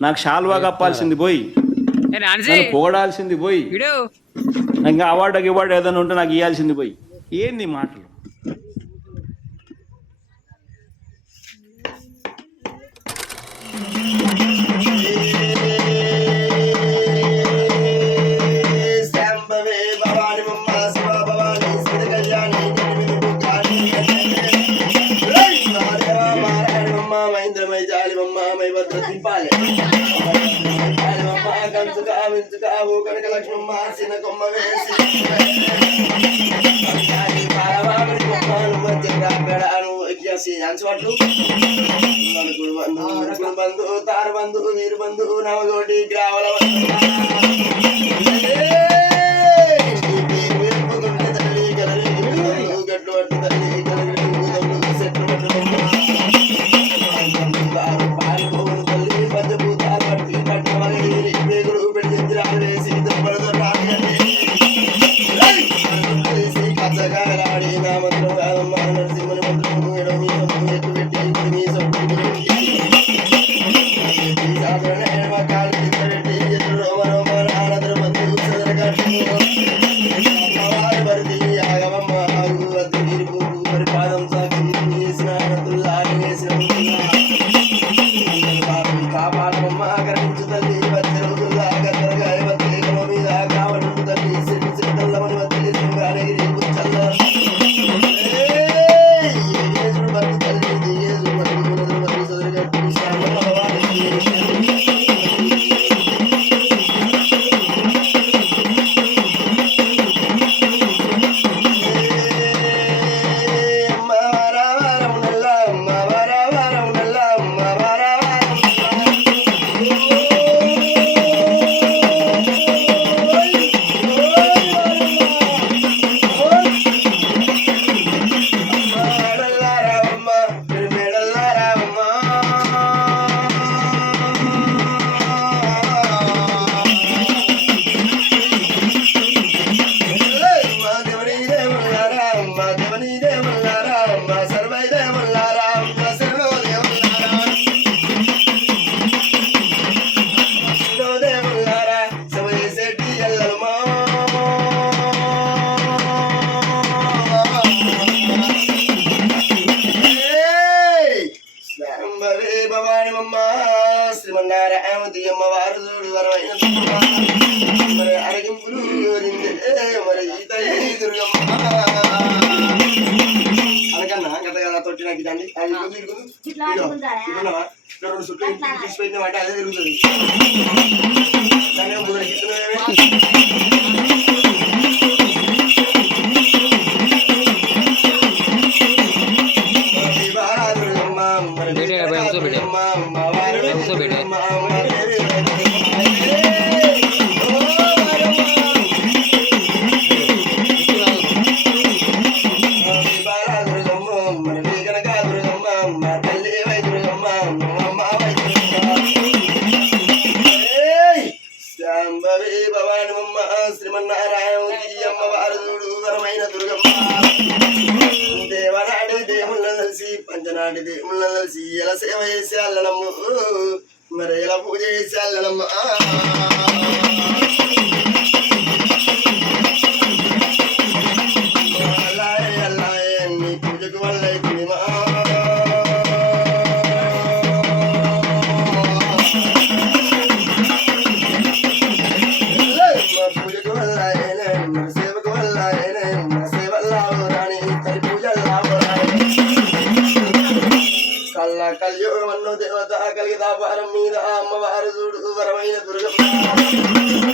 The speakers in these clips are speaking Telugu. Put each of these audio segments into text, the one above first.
నాకు షాల్వా కప్పాల్సింది పోయి, పొగడాల్సింది పోయి, ఇంకా అవార్డు ఏదైనా ఉంటే నాకు ఇవ్వాల్సింది పోయి. ఏంది మాటలు? కనక లక్ష్మమ్మ సిన కొమ్మ వేసి బంధు తార బంధు వీరు బంధు నవగోటి గ్రావల తల్లి గలరి గడ్డు పట్టు తల్లి సెట్లు పట్టు పారిపోను తల్లి పంచభూతాలు పట్టి పట్టు వేగుడు పెట్టి వేసి దొబ్బలతో కచ్చగాడి నా మంత్రం కాదమ్మా నరసింహని మంత్రము ఎడో మీ సొమ్ము ఎట్టు పెట్టి ఇప్పుడు మీ సొమ్ము కాలు కింద పెట్టి ఎదురు రోమ రోమ ఆనందర బంధు సదర కట్టి భర్తీ ఆగమమ్మ ఆగు అద్దు తీరుపు మరి పాదం సాక్షి స్నానతుల్లా వేసిన కాపాడమమ్మ కరణించు తల్లి వచ్చే రోజుల్లా గద్దరగా వత్తి మీద కావడం తల్లి సిరి సిట్టల్లమని వత్తి సింగానగిరి అమ్మవారు చూడు వరమైన మరి అరగింపులు మరి దుర్గమ్మ అనకన్నా గత కదా తొట్టి నాకు దాన్ని రెండు చుట్టూ తీసుకుపోయినామంటే అదే తిరుగుతుంది. దాన్ని శ్రీమన్నారాయణ అమ్మవారు చూడు వరమైన దుర్గమ్మ దేవనాడి దేవుళ్ళని కలిసి పంచనాటి దేవుళ్ళని కలిసి ఎలా సేవ చేసి అల్లనమ్మ మరి ఎలా పూజ చేసి అల్లనమ్మ అల్లాయే నీ పూజకు వల్ల కళ్యోగమన్ను దేవత కలిగిన వారం మీద అమ్మవారు చూడు వరమైన దుర్గమ్మ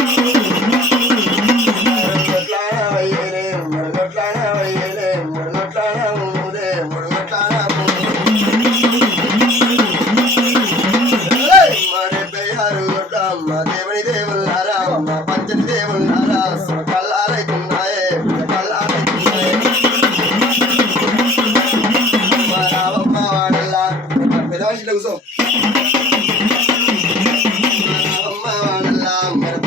దేవుని దేవుళ్ళారా పంచని దేవుళ్ళారా కల్లారైతున్నాయే పెదవాళ్ళ కూర్చో అమ్మ వాళ్ళ మరి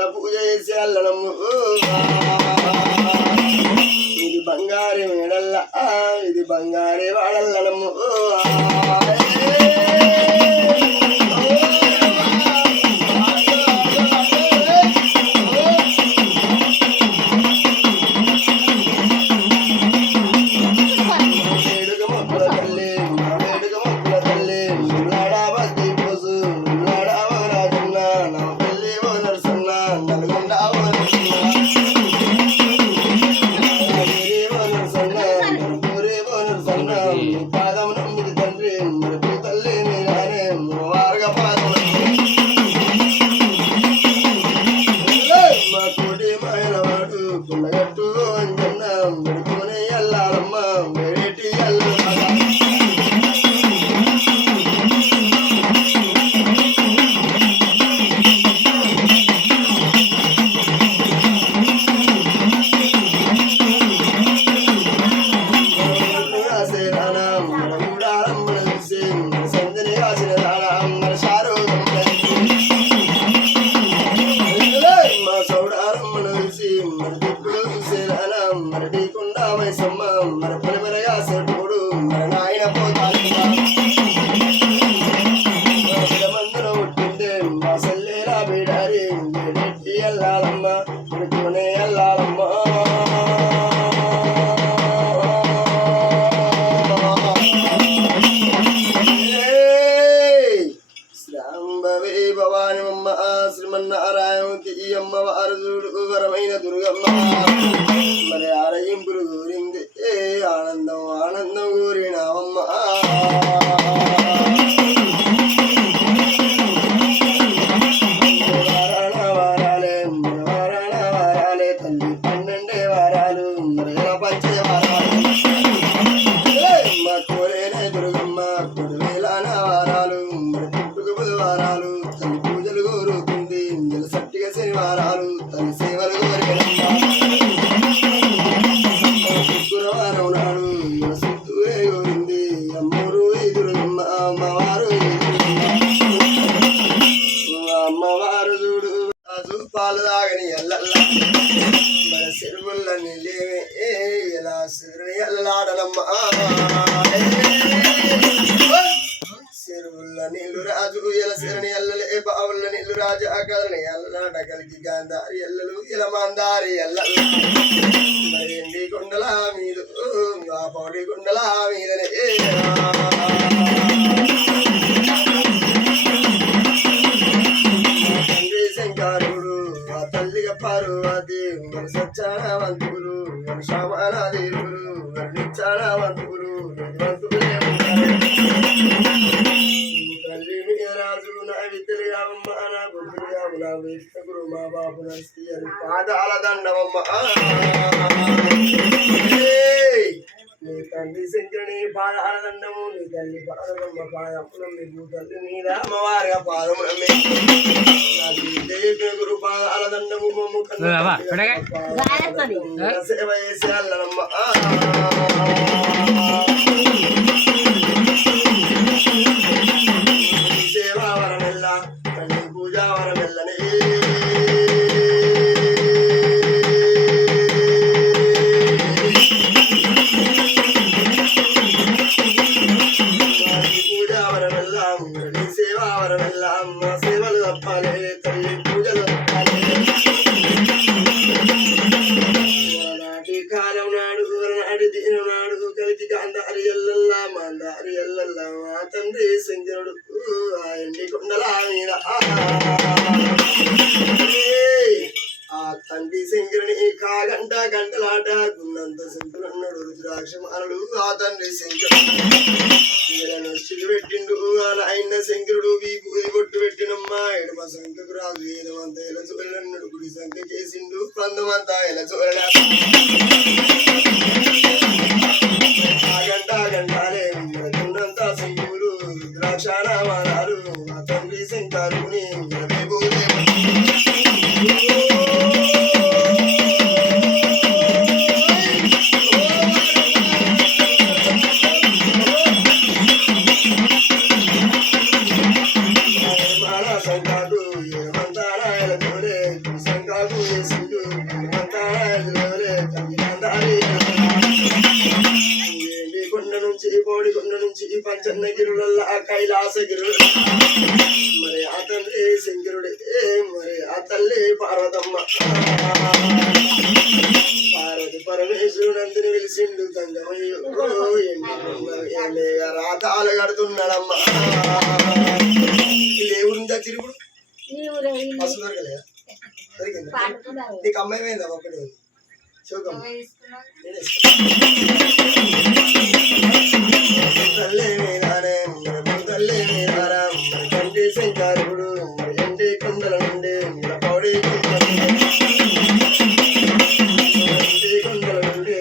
ఇలా పూజ చేసి అల్లడము ఇది బంగారు మేడల్ల ఇది బంగారే వాడల్లడము శ్రీమన్నారాయణకి ఈ అమ్మవారు చూడు వరమైన దుర్గమ్మ మరి ఆరయింపులు కూరింది ఆనందం ఆనందం కూరినావమ్మ వారాలే వారాలే తల్లి 12 వారాలు మరి పంచే వారాలు మా కోరేనే దుర్గమ్మ 10,000 వారాలు మరి పుట్టుకు బుధవారాలు తల్లి పూజలు కోరుతుంది సట్టిగా శనివారాలు తల్లి సేవలు శుక్రవారం నాడు సుత్తూరే కోరింది అమ్మూరు దుర్గమ్మ అమ్మవారు అమ్మవారు చూడు రాజు పాలు తాగని ఎల్లల్లా మన చెరువులని లేవే ఎలా సిరి ఎల్లాడనమ్మా చెరువుల నీళ్లు రాజు ఎల సిరని ఎల్లలే బావుల నీళ్లు రాజు అకలని ఎల్లనాట కలిగి గాంధారి ఎల్లలు ఇలా మందారి ఎల్లలు మరి ఎండి కొండల మీద ఆ పౌడి కొండల మీదనే తండ్రి శంకరుడు ఆ తల్లిగా పార్వతి మన సచ్చానవంతులు మన శ్యామానాదేవులు వర్ణించానవంతులు తల్లి రాజు నా విద్యలు కావమ్మ నా బుద్ధులు కావు నా విష్ణుగురు మా బాబు నర్సి అని పాదాల దండవమ్మ నీ తండ్రి శంకరుని పాదాల దండము నీ తల్లి పాదమ్మ పాదమునం నీకు తల్లి మీద అమ్మవారిగా పాదమునం గురు పాదాల దండము మమ్ము సేవ చేసి అల్లనమ్మ సేవావరమెల్ల తల్లి పూజావరమెల్లని పూజావరమెల్ల సేవావరమెల్ల అమ్మ సేవలు తప్పాలి తల్లి పూజలు తప్పాలి నాటి కాలం నాడు నాటి దీని నాడు కలిగి గాంధారి ఎల్లల్లా మందారి ఎల్లల్లా మా తండ్రి శంకరుడు ఆ ఎండి కొండల మీద ఆ తండ్రి శంకరుని కాగంట గంటలాట గున్నంత శంకరున్నాడు రుద్రాక్షమానుడు ఆ తండ్రి శంకరుడు నొచ్చిలు పెట్టిండు ఆయన శంకరుడు వీపూది కొట్టు పెట్టినమ్మా ఎడమ శంకకు రాజు ఏదమంతా ఎలా చూడన్నాడు గుడి శంక చేసిండు పందమంతా ఎలా చూడడా గంట గంటాలే గున్నంత శంకులు రుద్రాక్షానామాలు ఆ తండ్రి శంకరుని సంకాటు ఏమంతారా బాగు వేసిండు ఏంటి కొండ నుంచి కోడి కొండ నుంచి పంచన్నగిరుల కైలాసగిరుడు మరి ఆ తండ్రి శంకరుడే మరి ఆ తల్లి పార్వతమ్మ పార్వతి పరమేశ్వరుడు నందిని పిలిచిండు గంగమయ్యో రాతాలు కడుతున్నాడమ్మా ఏ ఊరిందా తిరుగుడు బస్సు దొరకలేదా దొరికింది నీకు అమ్మాయి పోయిందా ఒకటి చూకమ్మ తల్లి మీదానే తల్లి మీదారా తండ్రి శంకరుడు మరి ఎండి కొండల నుండి పౌడి కొండల నుండి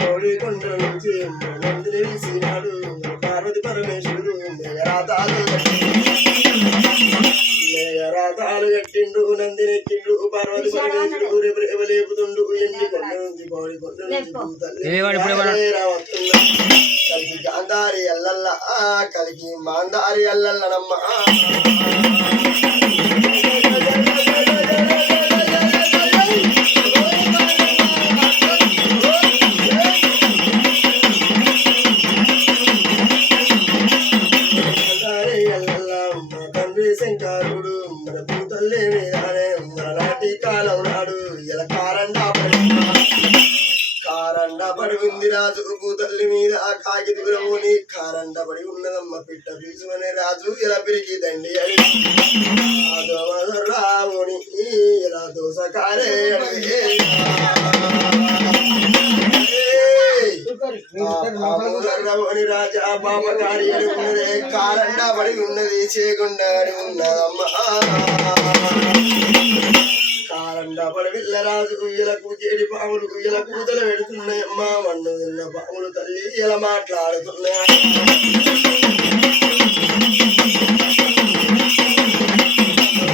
పౌడి కొండల నుంచి నందిని పిలిచినాడు పార్వతి పరమేశ్వరుడు రాతాలు కట్టిండు నందిని ఎక్కిండు పార్వతి పరమేశ్వరుడు రేపు లేపుతుండు ఎండి కొండ నుంచి పౌడి కొండ నుంచి కలికి గాంధారి అల్లల్ల కలికి మాందారి అల్లల్లనమ్మ తండ్రి శంకరుడు మన భూతల్లే మీదానే మన నాటి కాలం నాడు ఇలా కారండ పడి ఉంది రాజు భూతల్లి మీద కాకి దూరముని కారండ పడి ఉన్నదమ్మ పిట్ట పీసు అనే రాజు ఇలా పిరికి దండి అని రావుని ఇలా దోసకారే అని రాజా పాపకారి అని ఉన్నదే కారండ పడి ఉన్నది చేకుండా అని ఉన్నదమ్మ కారండ పడి పిల్లరాజు కుయ్యలకు చేడి పాములు కుయ్యల కూతలు పెడుతున్నాయమ్మా మన్ను తిన్న పాములు తల్లి ఇలా మాట్లాడుతున్నాయి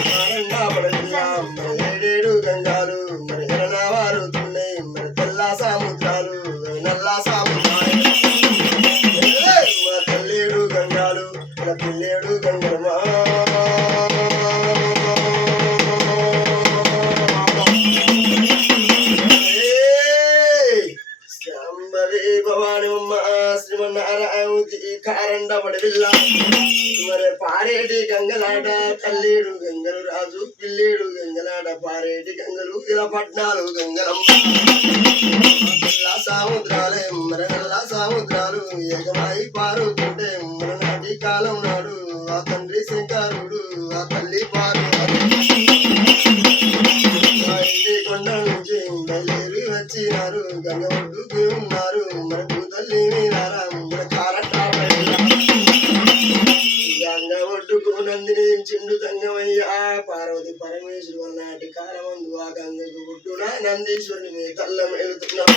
కారండ పడి ఏడేడు గంగాలు మరి ఎలనా వారుతున్నాయి మరి తెల్ల సముద్రాలు నల్ల సముద్రాలు తల్లేడు గంగాలు ఇలా పిల్లేడు గంగరమా కారండ పడివిల్ల మరి పారేటి గంగలాట తల్లేడు గంగలు రాజు పిల్లేడు గంగలాట పారేటి గంగలు ఇలా పట్నాలు గంగలమ్మ సముద్రాలే మరి నల్ల సముద్రాలు ఏకమై పారుతుంటే మన నాటి కాలం నాడు ఆ తండ్రి శంకరుడు ఆ తల్లి పార్వతి కొండ నుంచి బయలుదేరి వచ్చినారు గంగ ఒడ్డుకు ఉన్నారు మన భూతల్లి మీనారా మన గంగ ఒడ్డుకు నందిని చిండు తంగమయ్య పార్వతి పరమేశ్వరు నాటి కాలమందు ఆ గంగకు ఒడ్డున నందీశ్వరుని మీ తల్ల మేలుతున్నాం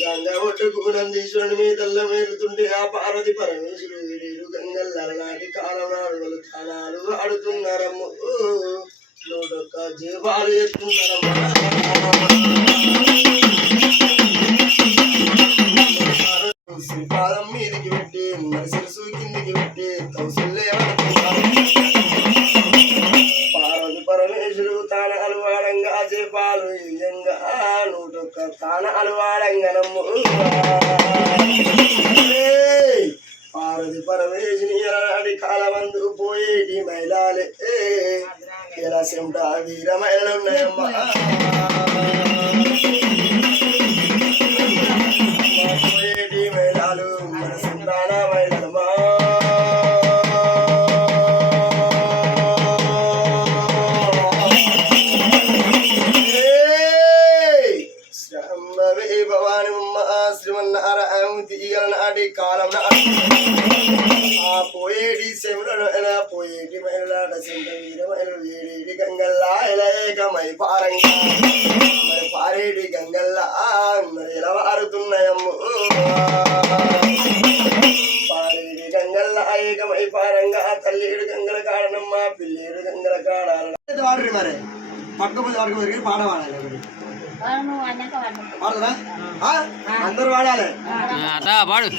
గంగ ఒడ్డుకు నందీశ్వరుని మీ తల్ల మేలుతుంటే ఆ పార్వతి పరమేశ్వరుడు వీడు గంగల్ల నాటి కాలం నాడు తాళాలు ఆడుతున్నారమ్ము నోటొక్క జీవాలు ఎత్తున్నారమ్మా శ్రీపాదం మీదికి పెట్టి మరి శిరసు కిందికి పెట్టి కౌశల్య పార్వతి పరమేశ్వరుడు తాళాలు వాడంగా చేపాలు ఇయంగా నూటొక్క తాళాలు వాడంగనమ్ము పార్వతి పరమేశ్వరి ఎలాంటి కాలమందు పోయేటి మైలాలే ఎలా సెంట వీర మైలున్నాయమ్మా పోయేటి మైలాలు మన సంతాన మైలమ్మా శ్రమవే భవాని శ్రీమన్నారాయణ నాటి కాలం ఆ పోయేటి శివులను పోయేటి మైలాట సింత వీర మైలు ఏడేటి గంగల్లా ఇలా ఏకమై పారంగా మరి పారేటి గంగల్లా మరి ఎలా వారుతున్నాయమ్ము పారేటి గంగల్లా ఏకమై పారంగా తల్లేడు గంగల కాడనమ్మా పిల్లేడు గంగల కాడాలి వాడరు మరి పట్టుకపోతే వాడుకోరికి పాట వాడాలి ఒకటి పాడదా అందరూ వాడాలి పాడు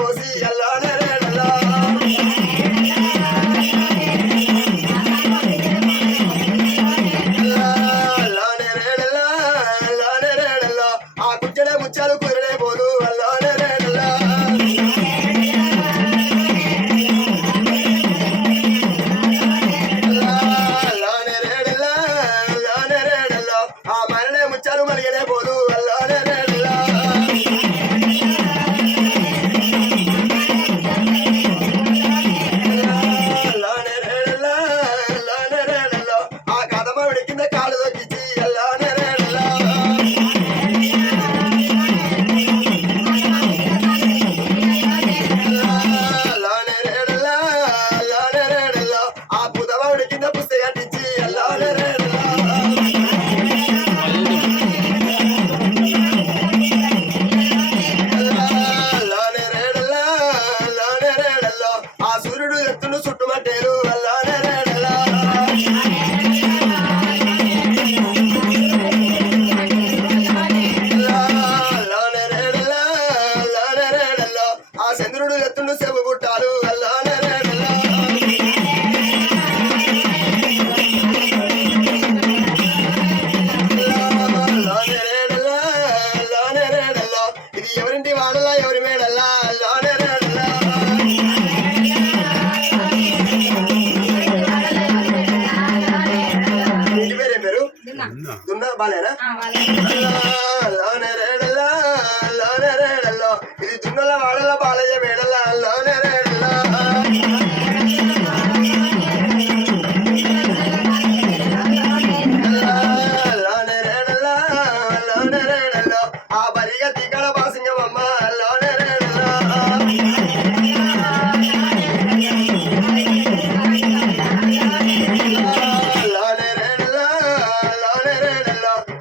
పోసి అల్లానే రేడల్లా ఆ కుచ్చడే ముచ్చాలు కుదిరడే పోదు అల్లానే రేడల్లా ఆ మరణే ముచ్చాలు మలిగడే పోదు అల్లానే రేడల్లా ఆ కథమడి కింద కాలు దొక్కించి అల్లానే రేడల్లా ఆ పుదమడి కింద పుస్తక కట్టించి అల్లానే రేడల్లా ఆ సూర్యుడు ఎత్తును చుట్టుమట్టేరు అల్లానే రేడల్లా ఆ చంద్రుడు ఎత్తును సెబు పుట్టాలు అల్లానే రేడల్లా ఇది ఎవరింటి వాడల్లా ఎవరి మేడల్లా అల్లానే రేడల్లా ఇంటి పేరే పేరు దున్నా బాలేనా ఇది దున్నల వాడల బాలయ్య మేడల అల్లానే రేడల్లా ఆ బరిగా తీగల బాసింగమమ్మ అల్లానే రేడల్లా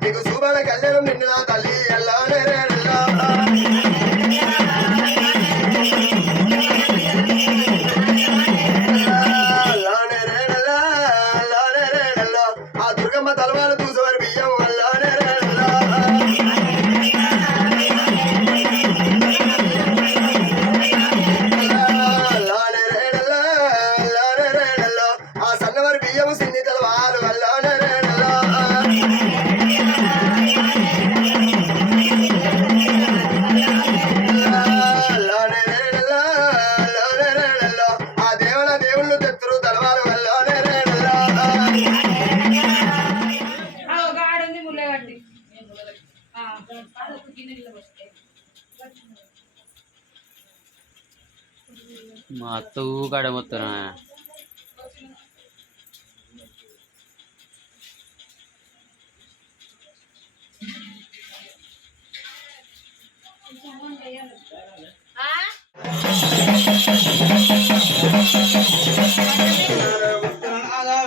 నీకు శుభన కళ్యాణం నిండిన తల్లి అల్లానే రేడల్లా ఆ దుర్గమ్మ తలవాలు దూసవరి బియ్యం అల్లానే రేడల్లా ఆ సన్నవారి బియ్యము సిన్ని తలవాలు అల్లానే రేడల్లా ఆ దేవుల దేవుళ్ళు తెత్తురు తలవాలు అల్లానే రేడల్లా మా అత్త ఊకాడ మొత్తం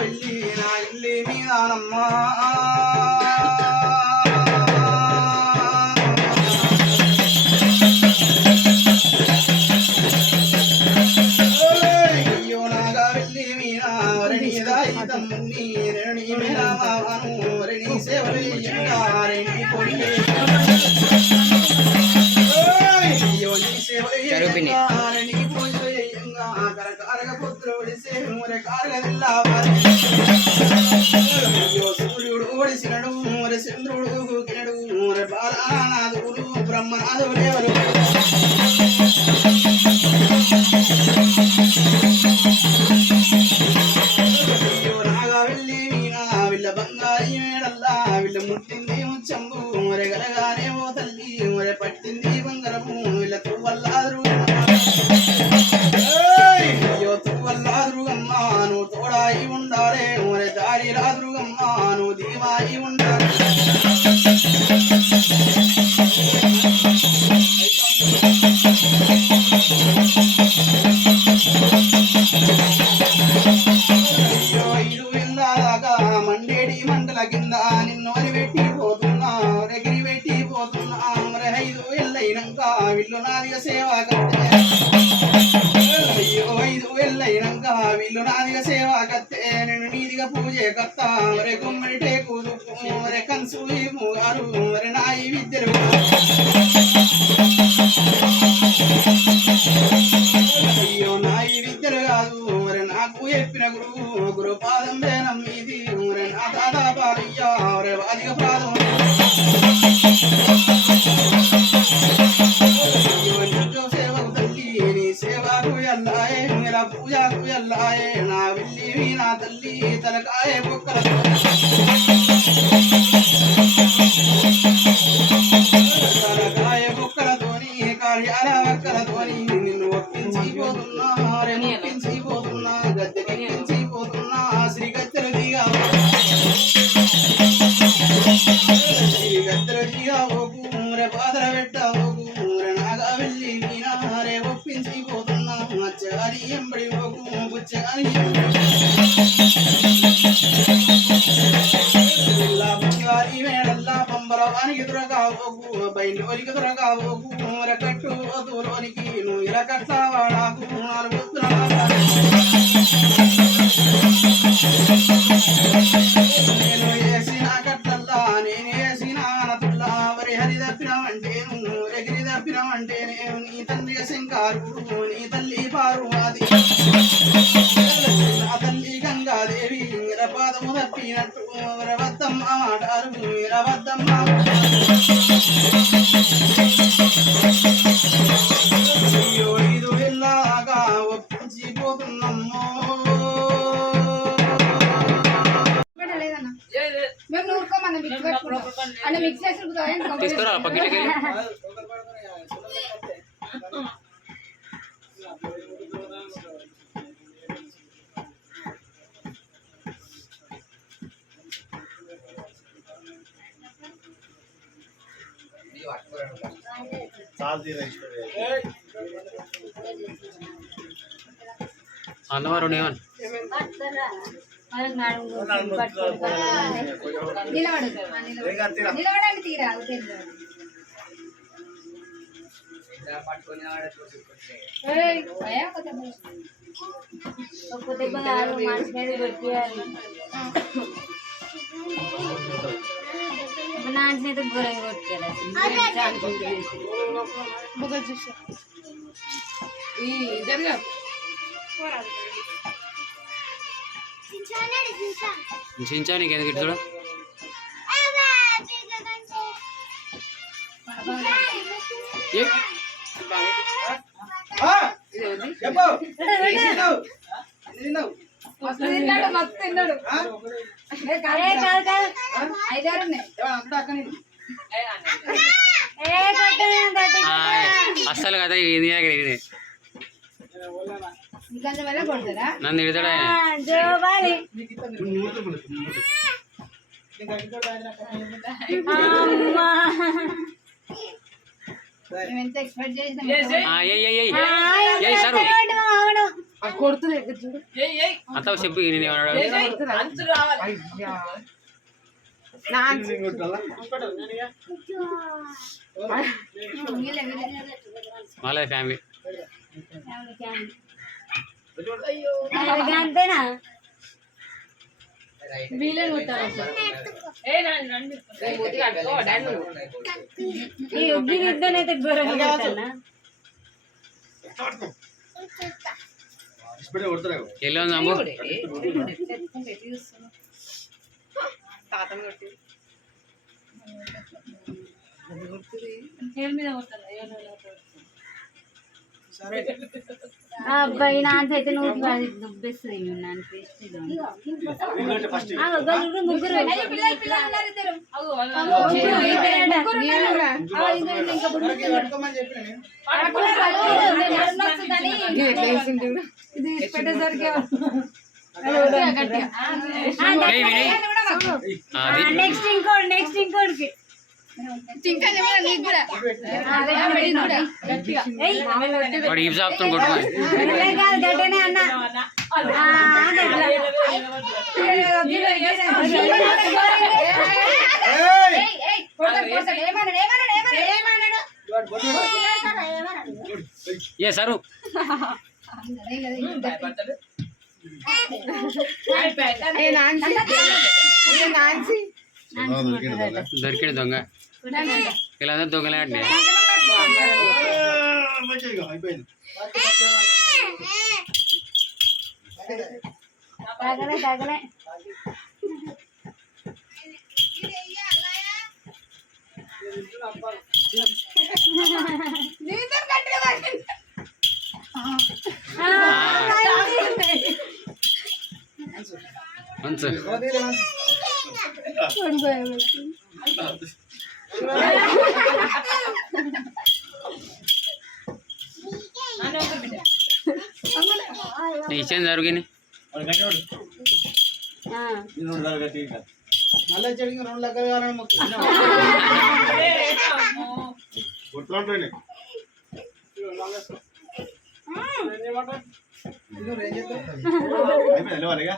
వెళ్ళి నా ఇల్లి మీదానమ్మా అయ్యో నాగా వెళ్ళి మీనా వరణి దాయి తమ్ముని రణి మేనా మామను వరణి సేవలయ్యంగా రణి పొడిగే అయ్యో నీ సేవలయ్యంగా రణి పొడిగయ్యంగా కరకారగ పుత్రుడి సేవమురే కార్గదిల్లా అయ్యో సూర్యుడు ఓడిసినడు మరి చంద్రుడు కినడు మరి బాలనాథుడు బ్రహ్మనాథుడు ఎవరు అయ్యో నాగా వెళ్ళి మీనా వీళ్ళ బంగారి మేడల్లా వీళ్ళ ముట్టింది ముచ్చంబు మరి గలగానే ఓ తల్లి మరి పట్టింది బంగారము వీళ్ళ తువ్వల్లాదురు అయ్యో తువ్వల్లాదురుగమ్మా నువ్వు తోడాయి ఉండాలే మరి దారి రాదురుగమ్మా నువ్వు దీవాయి ఉండాలి అయ్యో ఇరు వెళ్ళాగా మండేడి మండల కింద నిన్ను అరిపెట్టి పోతున్నా ఎగిరి పెట్టి పోతున్నా మరి 5 ఏళ్ళైనాక వీళ్ళు నాదిగా సేవ కట్టే అయ్యో 5 ఏళ్ళైనాక వీళ్ళు నాదిగా సేవ కత్తే నేను నీదిగా పూజే కత్తా మరి గుమ్మడి టేకు మరి కన్సు మూగారు మరి నాయి విద్యలు పూజకు ఎల్లాయే ఇలా పూజకు ఎల్లాయే నా వెళ్ళి నా తల్లి తలకాయ బొక్కల తలకాయ బొక్కలతోని కార్యాల బొక్కలతోని నిన్ను ఒప్పించిపోతున్నా ఒప్పించిపోతున్నా గద్దెకెక్కించిపోతున్నా శ్రీ గద్దెలు దిగా శ్రీ గద్దెలు దిగా ఓకు రే పాదర పెట్ట ఓకు రే నాగా వెళ్ళి మీనారే ఒప్పించిపోతున్నా మచ్చగారి ఎంబడి ఓకు బుచ్చగారి వారి వేడల్లా పంబరవానికి దొరకావోకు బయలుకి దొరకావోకు కట్టు దూలోనికి నువ్వు ఇలా కట్టావాడాకు నేను వేసిన కట్లల్లా నేను వేసిన నతుల్లా వరి హరి తప్పినామంటే నువ్వు ఎగిరి తప్పినామంటే నేను నీ తండ్రి శంకారు నీ తల్లి పార్వతి నా తల్లి గంగాదేవి పాదము తప్పినట్టు వద్దమ్మ ఆడారు వద్దమ్మ ఐదు వెళ్ళాగా ఒప్పించిపోతున్నమ్మో తీసుకురా పక్కకి అన్నవారు ఏమన్నా నిలబడండి తీరా ఒక్క దెబ్బ మనిషి మీద కొట్టేయాలి నాన్న అయితే ఘోరంగా చించా నీకు ఎందుకు చూడ అస్సలు కదా ఇది నన్ను తిడతాడా అంత చెప్పు వాళ్ళ ఫ్యామిలీ అంతేనా ఇద్దరైతే ఘోరంగా ఎలా ఉంది అమ్మ అబ్బాయి నాన్న అయితే నువ్వు దుబ్బేస్తుంది ముగ్గురు నెక్స్ట్ ఇంకోటి సరు దొరికింది దొంగ ఇలా దొంగలాంటి మంచు ఇచ్చేది జరిగింది మళ్ళీ చెడికి 2 లెక్కలు కావాలని మొక్కు.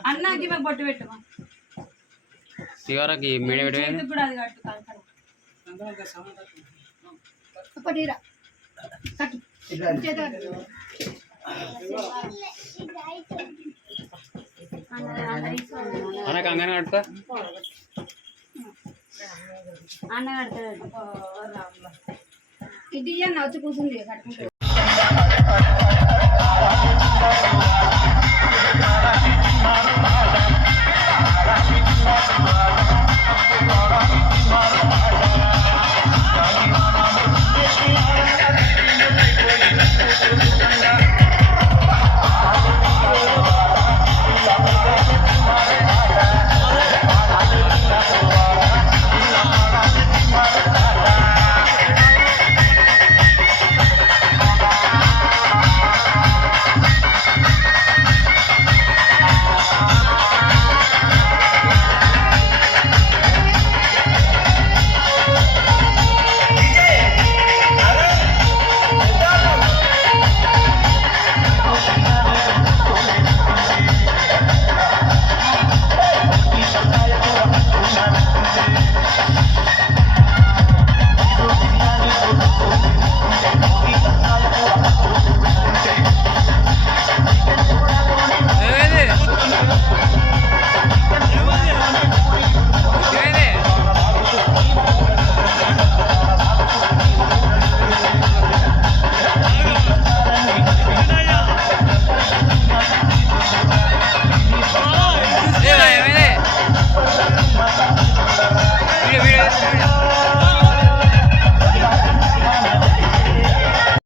అన్నకి మాకు బొట్టు పెట్టమా శివరాకి మీడియా పెట్టింది ఇప్పుడు అది కట్టు ఒకటిరా కట్టు చేత అన్న కంగానే కట్టుకో అన్న కడతాడు ఇది వచ్చి కూర్చుంది కట్టుకుంటాడు